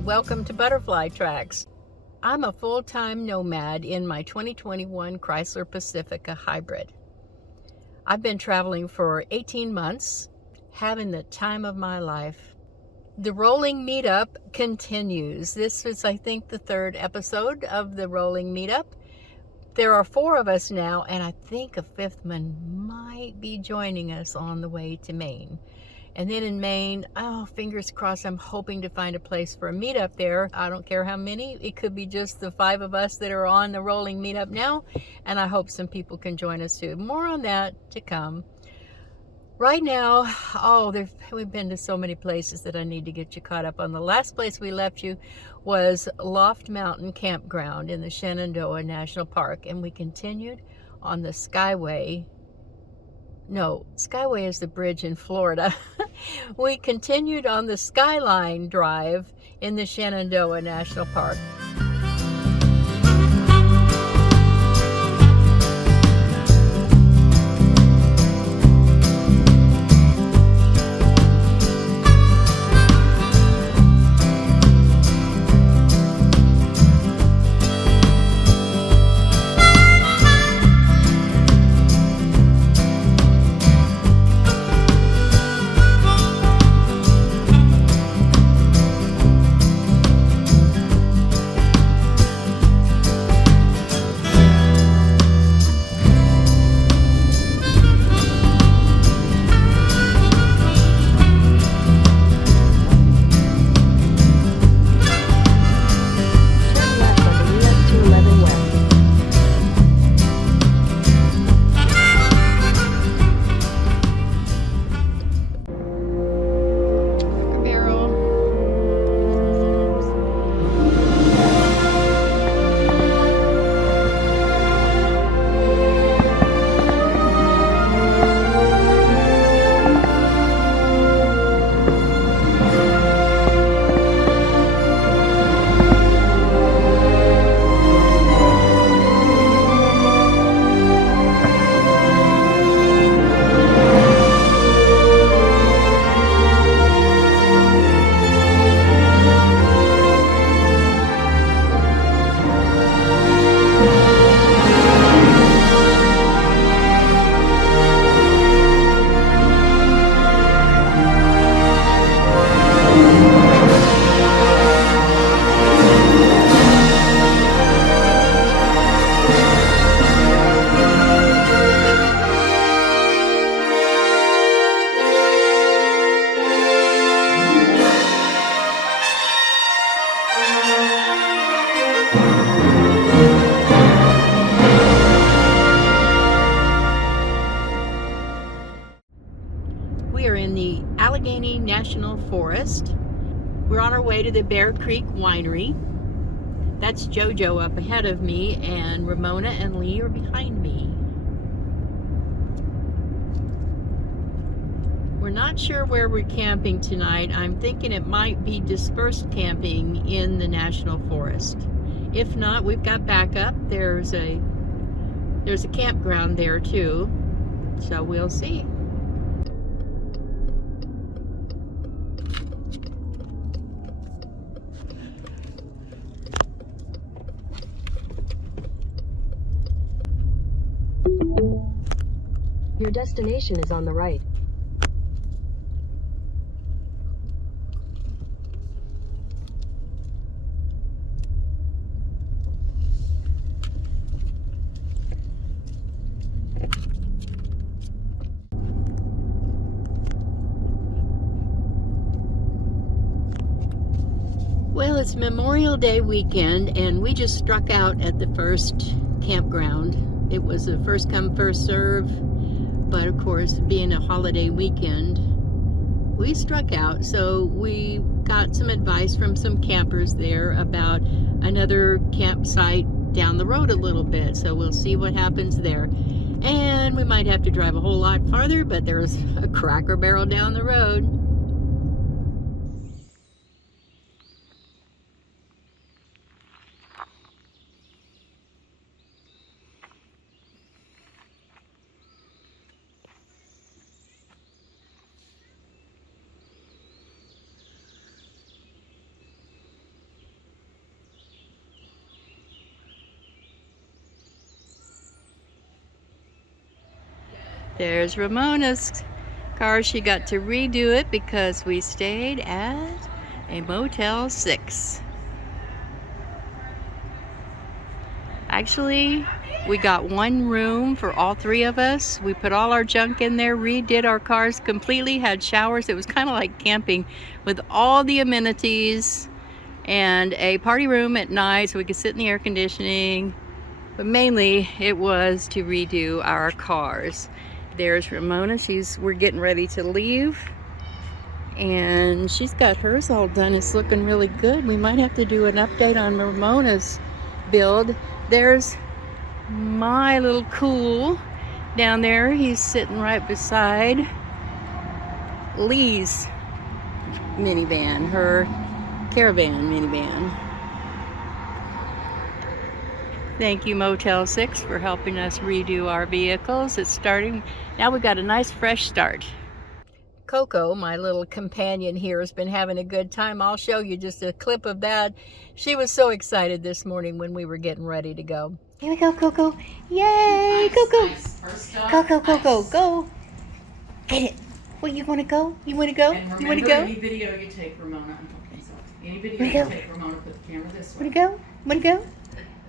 and welcome to Butterfly Tracks. I'm a full-time nomad in my 2021 Chrysler Pacifica Hybrid. I've been traveling for 18 months, having the time of my life. The rolling meetup continues. This is, I think, the third episode of the rolling meetup. There are 4 of us now, and I think a 5th one might be joining us on the way to Maine. And then in Maine, oh, fingers crossed, I'm hoping to find a place for a meetup there. I don't care how many. It could be just the 5 of us that are on the rolling meetup now. And I hope some people can join us too. More on that to come. Right now, we've been to so many places that I need to get you caught up on. The last place we left you was Loft Mountain Campground in the Shenandoah National Park. And we continued on the Skyway. No, Skyway is the bridge in Florida. We continued on the Skyline Drive in the Shenandoah National Park. We are in the Allegheny National Forest. We're on our way to the Bear Creek Winery. That's JoJo up ahead of me, and Ramona and Lee are behind me. We're not sure where we're camping tonight. I'm thinking it might be dispersed camping in the National Forest. If not, we've got backup. There's a campground there too, so we'll see. Your destination is on the right. Well, it's Memorial Day weekend, and we just struck out at the first campground. It was a first come, first serve, but of course, being a holiday weekend, we struck out. So we got some advice from some campers there about another campsite down the road a little bit. So we'll see what happens there. And we might have to drive a whole lot farther, but there's a Cracker Barrel down the road. There's Ramona's car. She got to redo it because we stayed at a Motel 6. Actually, we got one room for all three of us. We put all our junk in there, redid our cars completely, had showers. It was kind of like camping with all the amenities and a party room at night so we could sit in the air conditioning. But mainly it was to redo our cars. There's Ramona. We're getting ready to leave. And she's got hers all done. It's looking really good. We might have to do an update on Ramona's build. There's my little cool down there. He's sitting right beside Lee's minivan, her caravan minivan. Thank you, Motel 6, for helping us redo our vehicles. It's starting. Now we've got a nice fresh start. Coco, my little companion here, has been having a good time. I'll show you just a clip of that. She was so excited this morning when we were getting ready to go. Here we go, Coco. Yay, Coco. Coco, Coco, go. Get it. Well, you want to go? You want to go? And you want to remember, go? any video you take, Ramona, any video you take, Ramona, put the camera this way. Want to go? Want to go?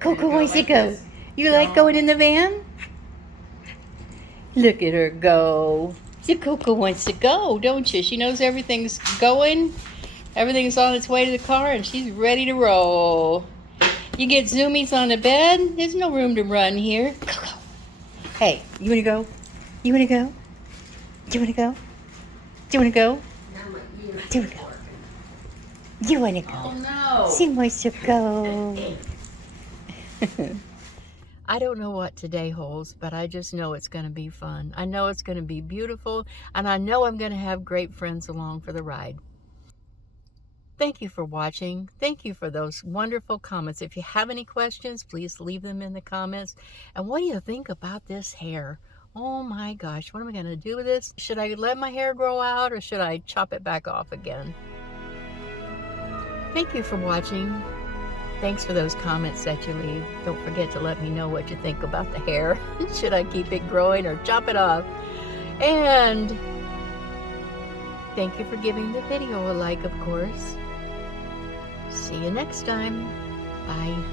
Coco wants to like go. this. You like going in the van? Look at her go. See, Coco wants to go, don't you? She knows everything's going. Everything's on its way to the car, and she's ready to roll. You get zoomies on the bed. There's no room to run here. Coco. Hey, you want to go? You want to go? Do you want to go? Do you want to go? Do you want to go? You want to go? Oh no! She wants to go. I don't know what today holds, but I just know it's going to be fun. I know it's going to be beautiful, and I know I'm going to have great friends along for the ride. Thank you for watching. Thank you for those wonderful comments. If you have any questions, please leave them in the comments. And what do you think about this hair? Oh my gosh, what am I going to do with this? Should I let my hair grow out, or should I chop it back off again? Thank you for watching. Thanks for those comments that you leave. Don't forget to let me know what you think about the hair. Should I keep it growing or chop it off? And thank you for giving the video a like, of course. See you next time. Bye.